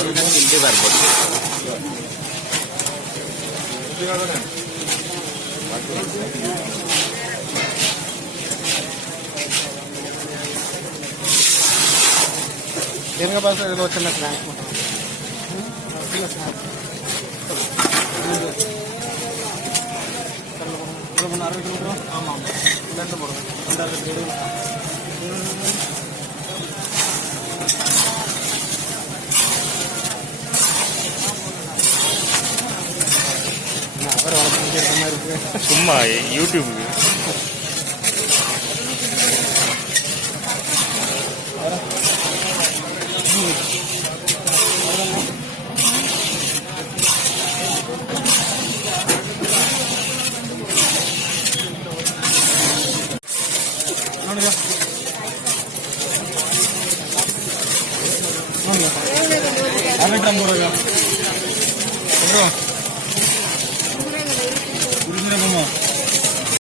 গরুটা কিনতে পারব దీనికి పాస్ ఏదో చిన్న ஆமாம் అరవై కిలోమీటర్ ఆమాం பேப்பரை வளர்த்துக்கிட்டே இருக்க மாதிரி இருக்குது சும்மா யூடியூபுக்கு அறுநூற்றம்பது ரூபா